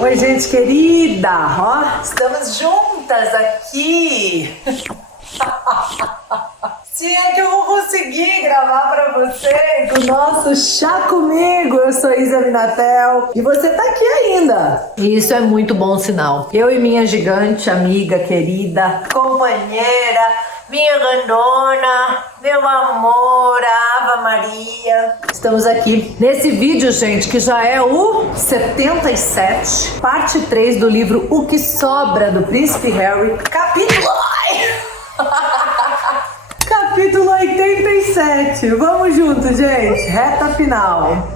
Oi, gente querida, ó, estamos juntas aqui. Se é que eu vou conseguir gravar pra vocês o nosso Chá Comigo. Eu sou Isa Minatel e você tá aqui ainda. E isso é muito bom sinal. Eu e minha gigante amiga querida, companheira, minha grandona, meu amor, a Ava Maria. Estamos aqui nesse vídeo, gente, que já é o 77, parte 3 do livro O Que Sobra do Príncipe Harry, capítulo... Capítulo 87. Vamos juntos, gente. Reta final.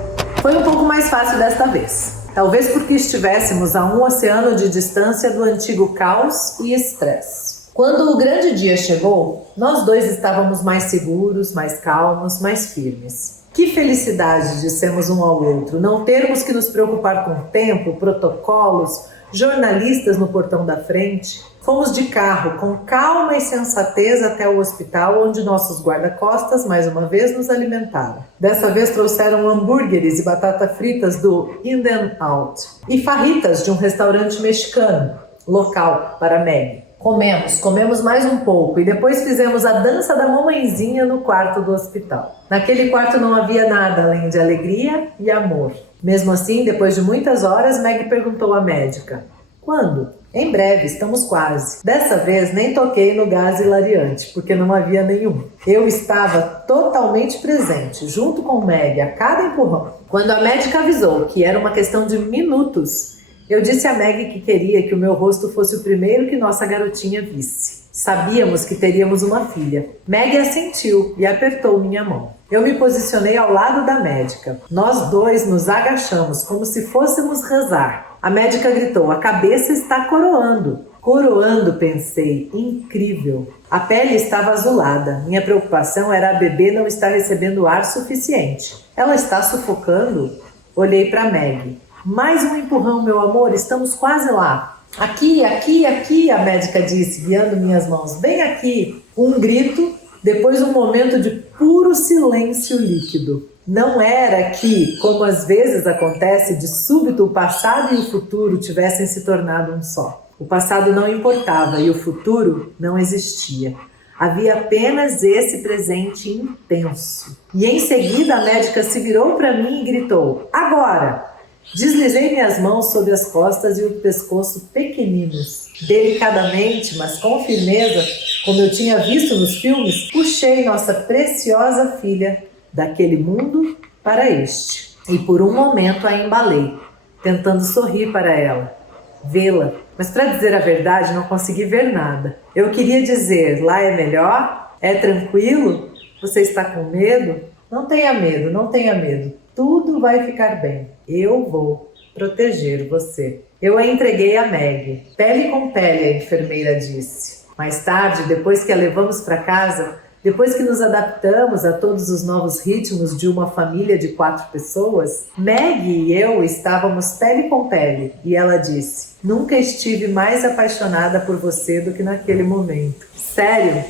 Foi um pouco mais fácil desta vez. Talvez porque estivéssemos a um oceano de distância do antigo caos e estresse. Quando o grande dia chegou, nós dois estávamos mais seguros, mais calmos, mais firmes. Que felicidade, dissemos um ao outro, não termos que nos preocupar com tempo, protocolos, jornalistas no portão da frente. Fomos de carro, com calma e sensatez até o hospital, onde nossos guarda-costas, mais uma vez, nos alimentaram. Dessa vez trouxeram hambúrgueres e batata fritas do In and Out e farritas de um restaurante mexicano, local, para Meg. Comemos mais um pouco e depois fizemos a dança da mamãezinha no quarto do hospital. Naquele quarto não havia nada além de alegria e amor. Mesmo assim, depois de muitas horas, Meg perguntou à médica: "Quando?" "Em breve, estamos quase." Dessa vez nem toquei no gás hilariante, porque não havia nenhum. Eu estava totalmente presente, junto com Meg, a cada empurrão. Quando a médica avisou que era uma questão de minutos, eu disse a Meg que queria que o meu rosto fosse o primeiro que nossa garotinha visse. Sabíamos que teríamos uma filha. Meg assentiu e apertou minha mão. Eu me posicionei ao lado da médica. Nós dois nos agachamos, como se fôssemos rezar. A médica gritou: "A cabeça está coroando." Coroando, pensei. Incrível. A pele estava azulada. Minha preocupação era a bebê não estar recebendo ar suficiente. Ela está sufocando? Olhei para Meg. "Mais um empurrão, meu amor, estamos quase lá." "Aqui, aqui, aqui", a médica disse, guiando minhas mãos. "Bem aqui." Um grito, depois um momento de puro silêncio líquido. Não era que, como às vezes acontece, de súbito o passado e o futuro tivessem se tornado um só. O passado não importava e o futuro não existia. Havia apenas esse presente intenso. E em seguida a médica se virou para mim e gritou: "Agora!" Deslizei minhas mãos sobre as costas e o pescoço pequeninos. Delicadamente, mas com firmeza, como eu tinha visto nos filmes, puxei nossa preciosa filha daquele mundo para este. E por um momento a embalei, tentando sorrir para ela, vê-la. Mas para dizer a verdade, não consegui ver nada. Eu queria dizer: "Lá é melhor? É tranquilo? Você está com medo?" Não tenha medo, não tenha medo. Tudo vai ficar bem. Eu vou proteger você." Eu a entreguei a Meg. Pele com pele, a enfermeira disse. Mais tarde, depois que a levamos para casa, depois que nos adaptamos a todos os novos ritmos de uma família de 4 pessoas, Meg e eu estávamos pele com pele. E ela disse: "Nunca estive mais apaixonada por você do que naquele momento." Sério?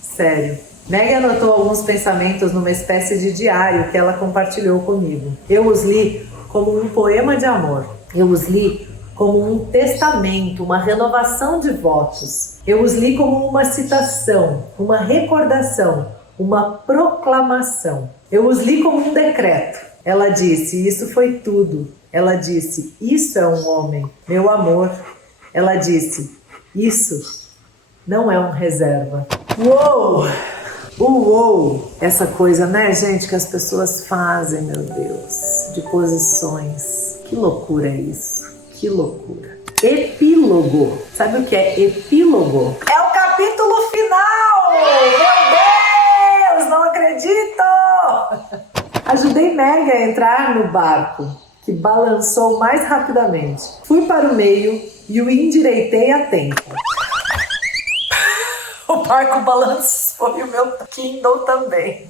Sério. Meg anotou alguns pensamentos numa espécie de diário que ela compartilhou comigo. Eu os li como um poema de amor. Eu os li como um testamento, uma renovação de votos. Eu os li como uma citação, uma recordação, uma proclamação. Eu os li como um decreto. Ela disse: "Isso foi tudo." Ela disse: "Isso é um homem, meu amor." Ela disse: "Isso não é um reserva." Uou! Uou! Essa coisa, né, gente, que as pessoas fazem, meu Deus, de posições. Que loucura é isso? Que loucura. Epílogo. Sabe o que é epílogo? É o capítulo final! Meu Deus, não acredito! Ajudei Meg a entrar no barco, que balançou mais rapidamente. Fui para o meio e o endireitei a tempo. O barco balançou e o meu Kindle também.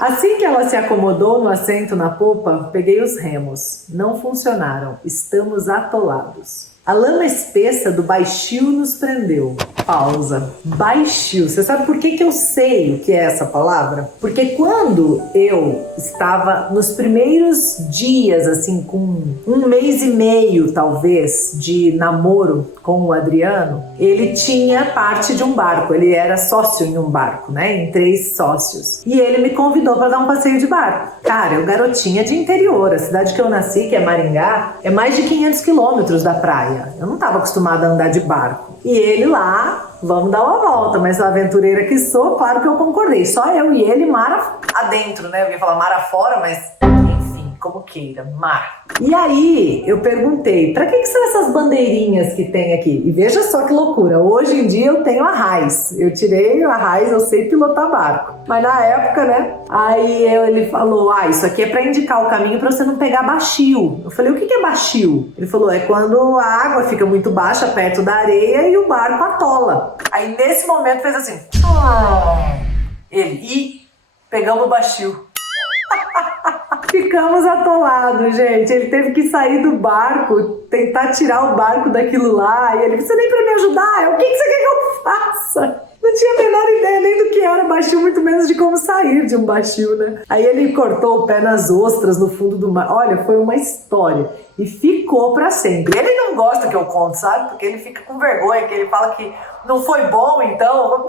Assim que ela se acomodou no assento na popa, peguei os remos. Não funcionaram. Estamos atolados. A lama espessa do baixio nos prendeu. Pausa. Baixio. Você sabe por que eu sei o que é essa palavra? Porque quando eu estava nos primeiros dias, assim, com 1 mês e meio, talvez, de namoro com o Adriano, ele tinha parte de um barco. Ele era sócio em um barco, né? Em 3 sócios. E ele me convidou para dar um passeio de barco. Cara, eu garotinha de interior. A cidade que eu nasci, que é Maringá, é mais de 500 quilômetros da praia. Eu não estava acostumada a andar de barco. E ele lá, vamos dar uma volta, mas a aventureira que sou, claro que eu concordei. Só eu e ele, mar adentro, né? Eu ia falar mar afora, mas enfim, como queira, mar. E aí eu perguntei, pra que são essas bandeirinhas que tem aqui? E veja só que loucura, hoje em dia eu tenho a RAIS. Eu tirei a RAIS, eu sei pilotar barco. Mas na época, né? Aí ele falou, isso aqui é pra indicar o caminho pra você não pegar baixio. Eu falei, o que é baixio? Ele falou, é quando a água fica muito baixa perto da areia e o barco atola. Aí nesse momento fez assim, e pegamos o baixio. Ficamos atolados, gente. Ele teve que sair do barco, tentar tirar o barco daquilo lá. E ele, você nem pra me ajudar? O que você quer que eu faça? Não tinha a menor ideia nem do que era baixio, muito menos de como sair de um baixio, né? Aí ele cortou o pé nas ostras no fundo do mar. Olha, foi uma história. E ficou pra sempre. Ele não gosta que eu conte, sabe? Porque ele fica com vergonha, que ele fala que não foi bom, então...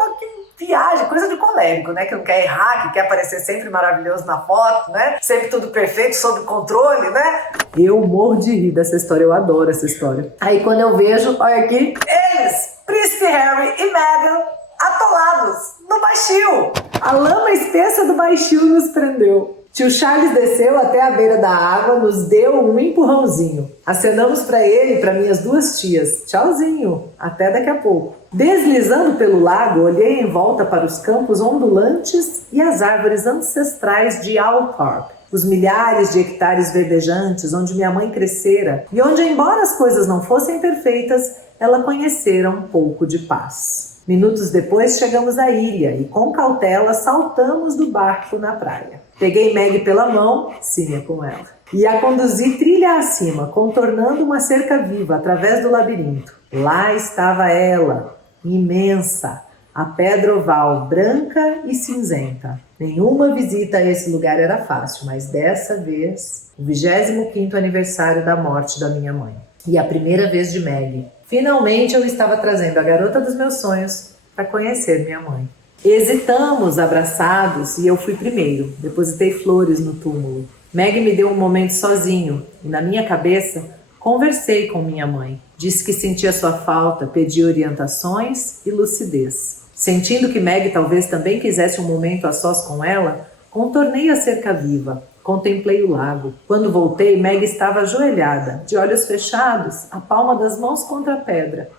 Que viagem, coisa de colérico, né? Que não quer errar, que quer aparecer sempre maravilhoso na foto, né? Sempre tudo perfeito, sob controle, né? Eu morro de rir dessa história, eu adoro essa história. Aí quando eu vejo, olha aqui, eles, Príncipe Harry e Meghan, atolados no baixio. A lama espessa do baixio nos prendeu. Tio Charles desceu até a beira da água, nos deu um empurrãozinho. Acenamos para ele e para minhas 2 tias. Tchauzinho, até daqui a pouco. Deslizando pelo lago, olhei em volta para os campos ondulantes e as árvores ancestrais de Althorp. Os milhares de hectares verdejantes onde minha mãe crescera e onde, embora as coisas não fossem perfeitas, ela conhecera um pouco de paz. Minutos depois chegamos à ilha e com cautela saltamos do barco na praia. Peguei Meg pela mão, sim, é com ela, e a conduzi trilha acima, contornando uma cerca viva através do labirinto. Lá estava ela, imensa, a pedra oval, branca e cinzenta. Nenhuma visita a esse lugar era fácil, mas dessa vez, o 25º aniversário da morte da minha mãe. E a primeira vez de Meg. Finalmente eu estava trazendo a garota dos meus sonhos para conhecer minha mãe. Hesitamos, abraçados, e eu fui primeiro. Depositei flores no túmulo. Meg me deu um momento sozinho, e na minha cabeça, conversei com minha mãe. Disse que sentia sua falta, pedi orientações e lucidez. Sentindo que Meg talvez também quisesse um momento a sós com ela, contornei a cerca viva. Contemplei o lago. Quando voltei, Meg estava ajoelhada, de olhos fechados, a palma das mãos contra a pedra.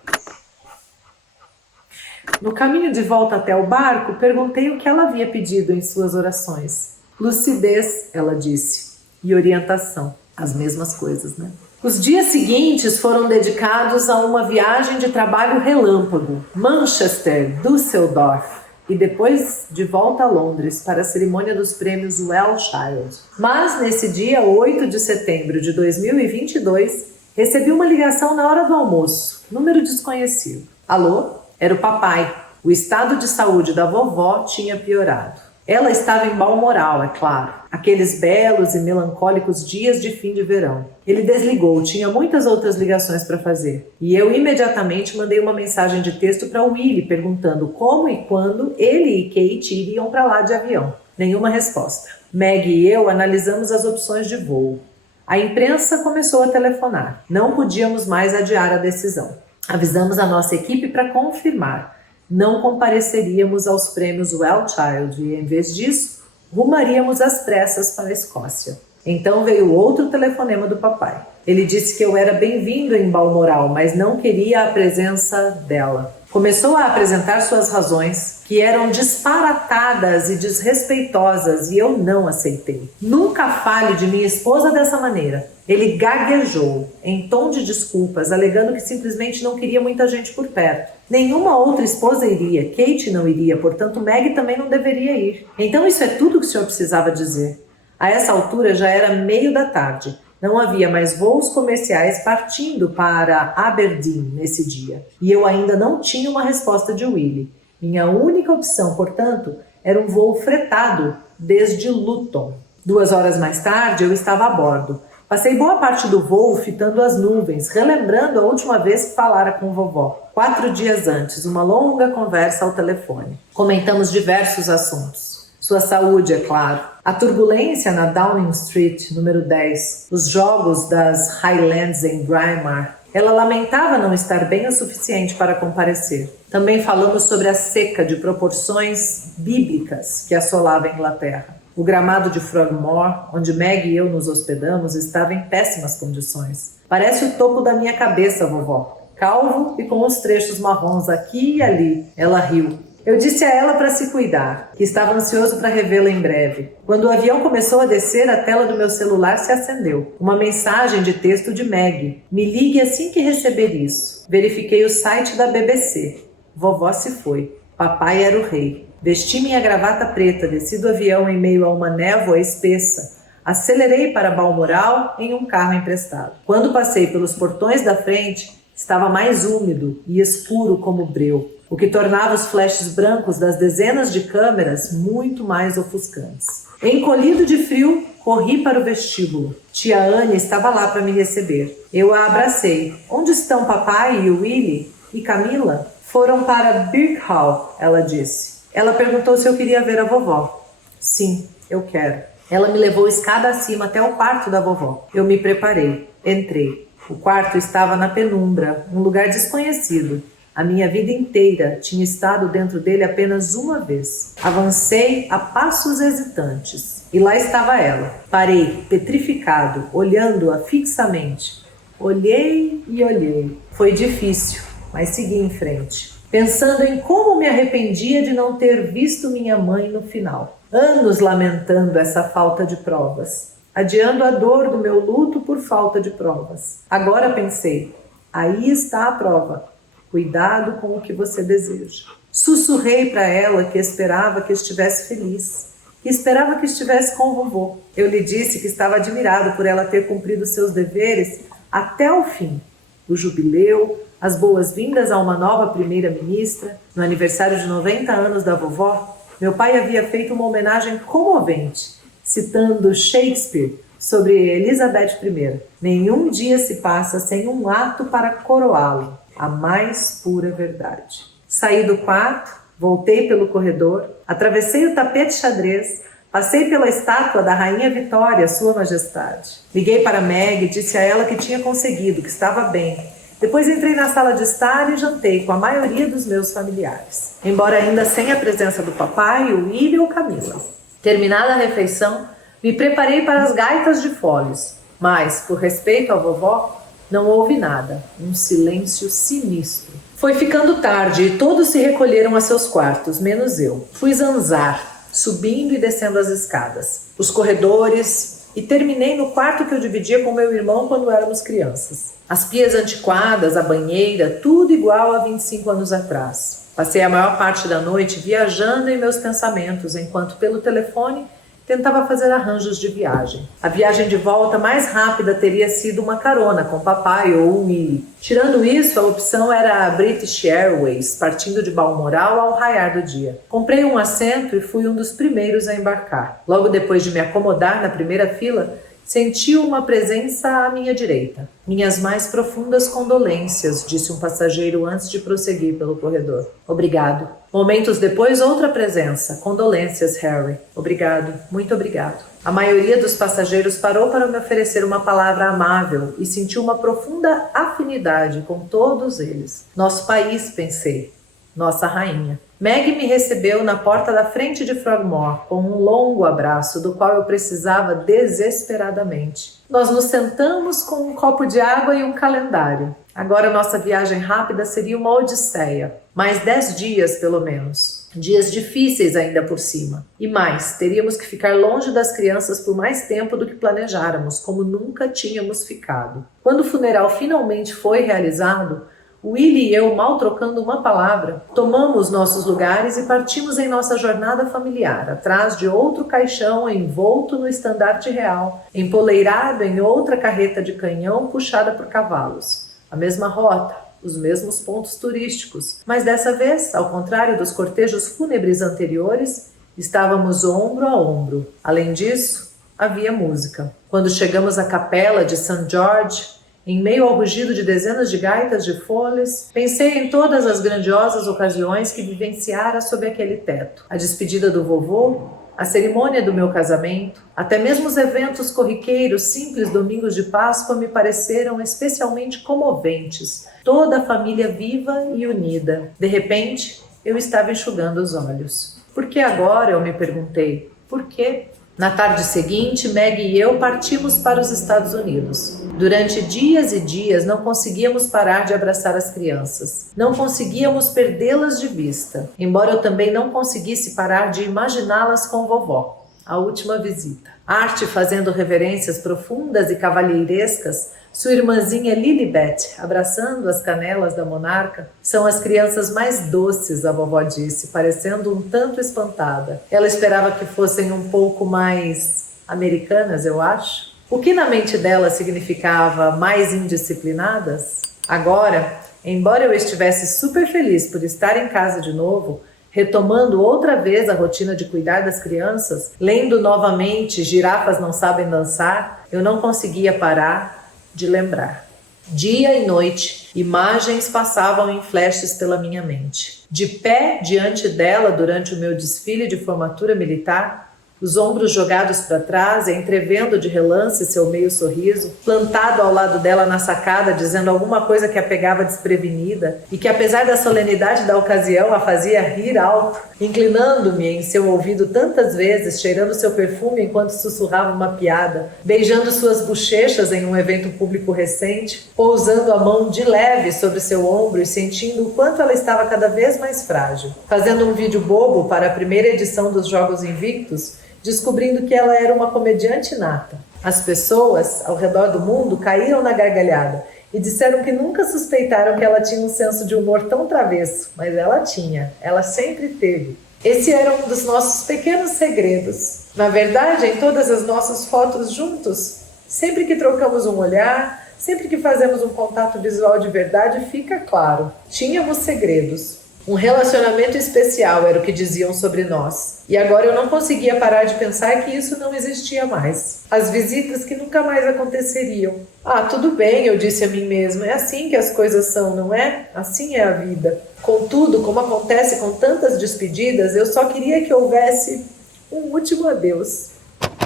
No caminho de volta até o barco, perguntei o que ela havia pedido em suas orações. Lucidez, ela disse, e orientação. As mesmas coisas, né? Os dias seguintes foram dedicados a uma viagem de trabalho relâmpago. Manchester, Düsseldorf. E depois de volta a Londres para a cerimônia dos prêmios Wellchild. Mas nesse dia 8 de setembro de 2022, recebi uma ligação na hora do almoço, número desconhecido. Alô? Era o papai. O estado de saúde da vovó tinha piorado. Ela estava em balmoral, é claro. Aqueles belos e melancólicos dias de fim de verão. Ele desligou, tinha muitas outras ligações para fazer. E eu imediatamente mandei uma mensagem de texto para o Willy, perguntando como e quando ele e Kate iriam para lá de avião. Nenhuma resposta. Meg e eu analisamos as opções de voo. A imprensa começou a telefonar. Não podíamos mais adiar a decisão. Avisamos a nossa equipe para confirmar. Não compareceríamos aos prêmios Wellchild e, em vez disso, rumaríamos às pressas para a Escócia. Então veio outro telefonema do papai. Ele disse que eu era bem-vindo em Balmoral, mas não queria a presença dela. Começou a apresentar suas razões, que eram disparatadas e desrespeitosas, e eu não aceitei. Nunca fale de minha esposa dessa maneira. Ele gaguejou, em tom de desculpas, alegando que simplesmente não queria muita gente por perto. Nenhuma outra esposa iria, Kate não iria, portanto Meg também não deveria ir. Então isso é tudo que o senhor precisava dizer. A essa altura já era meio da tarde. Não havia mais voos comerciais partindo para Aberdeen nesse dia, e eu ainda não tinha uma resposta de Willie. Minha única opção, portanto, era um voo fretado desde Luton. 2 horas mais tarde, eu estava a bordo. Passei boa parte do voo fitando as nuvens, relembrando a última vez que falara com vovó. 4 dias antes, uma longa conversa ao telefone. Comentamos diversos assuntos. Sua saúde, é claro. A turbulência na Downing Street, número 10. Os jogos das Highlands em Braemar. Ela lamentava não estar bem o suficiente para comparecer. Também falamos sobre a seca de proporções bíblicas que assolava a Inglaterra. O gramado de Frogmore, onde Meg e eu nos hospedamos, estava em péssimas condições. Parece o topo da minha cabeça, vovó. Calvo e com os trechos marrons aqui e ali. Ela riu. Eu disse a ela para se cuidar, que estava ansioso para revê-la em breve. Quando o avião começou a descer, a tela do meu celular se acendeu. Uma mensagem de texto de Meg. Me ligue assim que receber isso. Verifiquei o site da BBC. Vovó se foi. Papai era o rei. Vesti minha gravata preta, desci do avião em meio a uma névoa espessa. Acelerei para Balmoral em um carro emprestado. Quando passei pelos portões da frente, estava mais úmido e escuro como breu, o que tornava os flashes brancos das dezenas de câmeras muito mais ofuscantes. Encolhido de frio, corri para o vestíbulo. Tia Anne estava lá para me receber. Eu a abracei. Onde estão papai e o Willie? E Camila? Foram para Birkhall, ela disse. Ela perguntou se eu queria ver a vovó. Sim, eu quero. Ela me levou escada acima até o quarto da vovó. Eu me preparei. Entrei. O quarto estava na penumbra, um lugar desconhecido. A minha vida inteira tinha estado dentro dele apenas uma vez. Avancei a passos hesitantes. E lá estava ela. Parei, petrificado, olhando-a fixamente. Olhei e olhei. Foi difícil, mas segui em frente, pensando em como me arrependia de não ter visto minha mãe no final. Anos lamentando essa falta de provas, adiando a dor do meu luto por falta de provas. Agora pensei, aí está a prova. Cuidado com o que você deseja. Sussurrei para ela que esperava que estivesse feliz, que esperava que estivesse com o vovô. Eu lhe disse que estava admirado por ela ter cumprido seus deveres até o fim. O jubileu, as boas-vindas a uma nova primeira-ministra. No aniversário de 90 anos da vovó, meu pai havia feito uma homenagem comovente, citando Shakespeare sobre Elizabeth I. Nenhum dia se passa sem um ato para coroá-lo, a mais pura verdade. Saí do quarto, voltei pelo corredor, atravessei o tapete xadrez, passei pela estátua da Rainha Vitória, Sua Majestade. Liguei para Meg e disse a ela que tinha conseguido, que estava bem. Depois entrei na sala de estar e jantei com a maioria dos meus familiares, embora ainda sem a presença do papai, o Willie ou Camila. Terminada a refeição, me preparei para as gaitas de folhos, mas, por respeito à vovó, não houve nada, um silêncio sinistro. Foi ficando tarde e todos se recolheram a seus quartos, menos eu. Fui zanzar, subindo e descendo as escadas, os corredores, e terminei no quarto que eu dividia com meu irmão quando éramos crianças. As pias antiquadas, a banheira, tudo igual a 25 anos atrás. Passei a maior parte da noite viajando em meus pensamentos, enquanto pelo telefone tentava fazer arranjos de viagem. A viagem de volta mais rápida teria sido uma carona com papai ou o Willie. Tirando isso, a opção era a British Airways, partindo de Balmoral ao raiar do dia. Comprei um assento e fui um dos primeiros a embarcar. Logo depois de me acomodar na primeira fila, senti uma presença à minha direita. Minhas mais profundas condolências, disse um passageiro antes de prosseguir pelo corredor. Obrigado. Momentos depois, outra presença. Condolências, Harry. Obrigado. Muito obrigado. A maioria dos passageiros parou para me oferecer uma palavra amável e senti uma profunda afinidade com todos eles. Nosso país, pensei. Nossa rainha. Meg me recebeu na porta da frente de Frogmore com um longo abraço do qual eu precisava desesperadamente. Nós nos sentamos com um copo de água e um calendário. Agora nossa viagem rápida seria uma odisseia. Mais 10 dias, pelo menos. Dias difíceis ainda por cima. E mais, teríamos que ficar longe das crianças por mais tempo do que planejáramos, como nunca tínhamos ficado. Quando o funeral finalmente foi realizado, Willie e eu, mal trocando uma palavra, tomamos nossos lugares e partimos em nossa jornada familiar, atrás de outro caixão envolto no estandarte real, empoleirado em outra carreta de canhão puxada por cavalos. A mesma rota, os mesmos pontos turísticos, mas dessa vez, ao contrário dos cortejos fúnebres anteriores, estávamos ombro a ombro. Além disso, havia música. Quando chegamos à capela de St. George, em meio ao rugido de dezenas de gaitas de folhas, pensei em todas as grandiosas ocasiões que vivenciara sob aquele teto. A despedida do vovô, a cerimônia do meu casamento, até mesmo os eventos corriqueiros, simples domingos de Páscoa me pareceram especialmente comoventes. Toda a família viva e unida. De repente, eu estava enxugando os olhos. Por que agora? Eu me perguntei. Por quê? Na tarde seguinte, Meg e eu partimos para os Estados Unidos. Durante dias e dias não conseguíamos parar de abraçar as crianças. Não conseguíamos perdê-las de vista, embora eu também não conseguisse parar de imaginá-las com vovó. A última visita. Arte fazendo reverências profundas e cavalheirescas, sua irmãzinha Lilibet, abraçando as canelas da monarca. São as crianças mais doces, a vovó disse, parecendo um tanto espantada. Ela esperava que fossem um pouco mais americanas, eu acho. O que na mente dela significava mais indisciplinadas? Agora, embora eu estivesse super feliz por estar em casa de novo, retomando outra vez a rotina de cuidar das crianças, lendo novamente Girafas Não Sabem Dançar, eu não conseguia parar de lembrar. Dia e noite, imagens passavam em flashes pela minha mente. De pé diante dela durante o meu desfile de formatura militar, os ombros jogados para trás, entrevendo de relance seu meio sorriso, plantado ao lado dela na sacada, dizendo alguma coisa que a pegava desprevenida e que, apesar da solenidade da ocasião, a fazia rir alto, inclinando-me em seu ouvido tantas vezes, cheirando seu perfume enquanto sussurrava uma piada, beijando suas bochechas em um evento público recente, pousando a mão de leve sobre seu ombro e sentindo o quanto ela estava cada vez mais frágil, fazendo um vídeo bobo para a primeira edição dos Jogos Invictos, descobrindo que ela era uma comediante nata. As pessoas ao redor do mundo caíram na gargalhada e disseram que nunca suspeitaram que ela tinha um senso de humor tão travesso, mas ela tinha, ela sempre teve. Esse era um dos nossos pequenos segredos. Na verdade, em todas as nossas fotos juntos, sempre que trocamos um olhar, sempre que fazemos um contato visual de verdade, fica claro, tínhamos segredos. Um relacionamento especial era o que diziam sobre nós. E agora eu não conseguia parar de pensar que isso não existia mais. As visitas que nunca mais aconteceriam. Ah, tudo bem, eu disse a mim mesma. É assim que as coisas são, não é? Assim é a vida. Contudo, como acontece com tantas despedidas, eu só queria que houvesse um último adeus.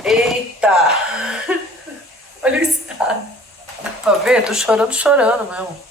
Eita! Olha o estado. Tá vendo? Tô chorando mesmo.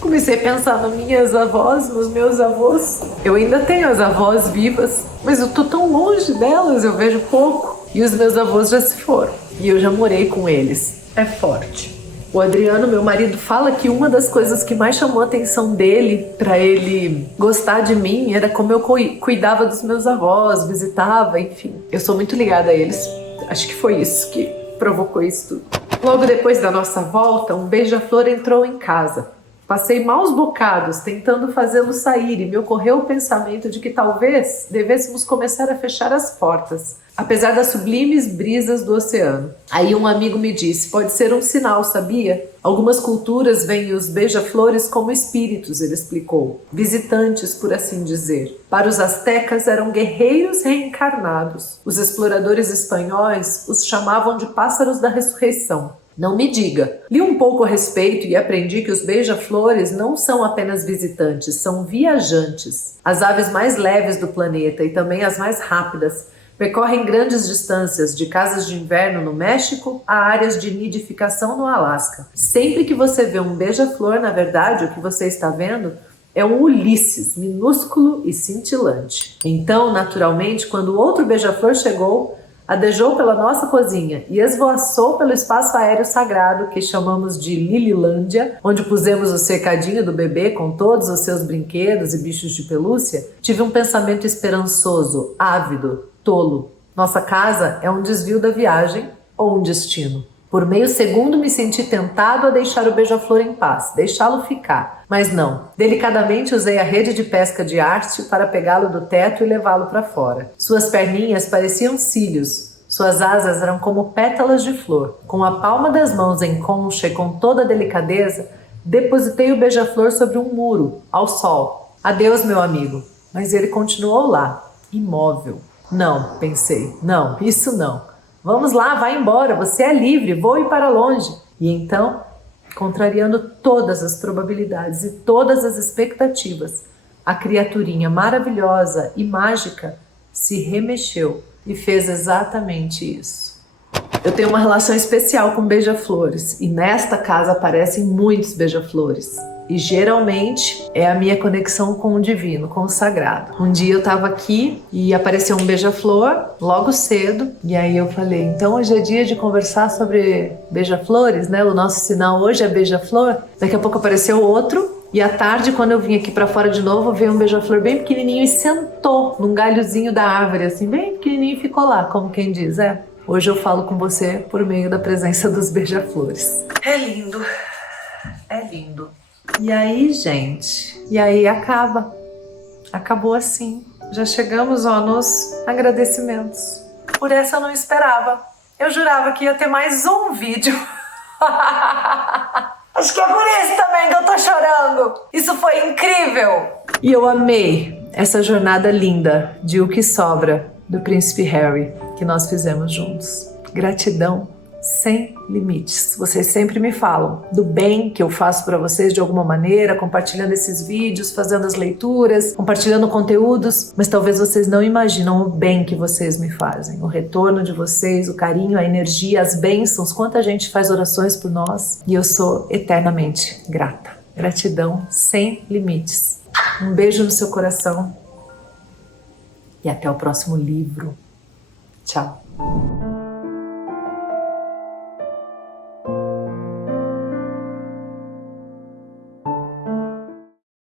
Comecei a pensar nas minhas avós, nos meus avós. Eu ainda tenho as avós vivas, mas eu tô tão longe delas, eu vejo pouco. E os meus avós já se foram, e eu já morei com eles. É forte. O Adriano, meu marido, fala que uma das coisas que mais chamou a atenção dele, pra ele gostar de mim, era como eu cuidava dos meus avós, visitava, enfim. Eu sou muito ligada a eles. Acho que foi isso que provocou isso tudo. Logo depois da nossa volta, um beija-flor entrou em casa. Passei maus bocados tentando fazê-lo sair e me ocorreu o pensamento de que talvez devêssemos começar a fechar as portas, apesar das sublimes brisas do oceano. Aí um amigo me disse, pode ser um sinal, sabia? Algumas culturas veem os beija-flores como espíritos, ele explicou, visitantes, por assim dizer. Para os astecas eram guerreiros reencarnados. Os exploradores espanhóis os chamavam de pássaros da ressurreição. Não me diga. Li um pouco a respeito e aprendi que os beija-flores não são apenas visitantes, são viajantes. As aves mais leves do planeta e também as mais rápidas percorrem grandes distâncias, de casas de inverno no México a áreas de nidificação no Alasca. Sempre que você vê um beija-flor, na verdade, o que você está vendo é um Ulisses, minúsculo e cintilante. Então, naturalmente, quando outro beija-flor chegou, adejou pela nossa cozinha e esvoaçou pelo espaço aéreo sagrado que chamamos de Lililândia, onde pusemos o cercadinho do bebê com todos os seus brinquedos e bichos de pelúcia, tive um pensamento esperançoso, ávido, tolo. Nossa casa é um desvio da viagem ou um destino? Por meio segundo me senti tentado a deixar o beija-flor em paz, deixá-lo ficar. Mas não. Delicadamente usei a rede de pesca de arte para pegá-lo do teto e levá-lo para fora. Suas perninhas pareciam cílios. Suas asas eram como pétalas de flor. Com a palma das mãos em concha e com toda a delicadeza, depositei o beija-flor sobre um muro, ao sol. Adeus, meu amigo. Mas ele continuou lá, imóvel. Não, pensei. Não, isso não. Vamos lá, vá embora, você é livre, voe para longe. E então, contrariando todas as probabilidades e todas as expectativas, a criaturinha maravilhosa e mágica se remexeu e fez exatamente isso. Eu tenho uma relação especial com beija-flores e nesta casa aparecem muitos beija-flores. E geralmente é a minha conexão com o divino, com o sagrado. Um dia eu estava aqui e apareceu um beija-flor logo cedo. E aí eu falei, então hoje é dia de conversar sobre beija-flores, né? O nosso sinal hoje é beija-flor. Daqui a pouco apareceu outro. E à tarde, quando eu vim aqui para fora de novo, veio um beija-flor bem pequenininho e sentou num galhozinho da árvore, assim, bem pequenininho e ficou lá, como quem diz, Hoje eu falo com você por meio da presença dos beija-flores. É lindo, é lindo. E aí, gente, acabou assim. Já chegamos, nos agradecimentos. Por essa eu não esperava. Eu jurava que ia ter mais um vídeo. Acho que é por isso também que eu tô chorando. Isso foi incrível. E eu amei essa jornada linda de O Que Sobra, do Príncipe Harry, que nós fizemos juntos. Gratidão sem limites. Vocês sempre me falam do bem que eu faço para vocês de alguma maneira, compartilhando esses vídeos, fazendo as leituras, compartilhando conteúdos, mas talvez vocês não imaginam o bem que vocês me fazem, o retorno de vocês, o carinho, a energia, as bênçãos, quanta gente faz orações por nós e eu sou eternamente grata. Gratidão sem limites. Um beijo no seu coração e até o próximo livro. Tchau.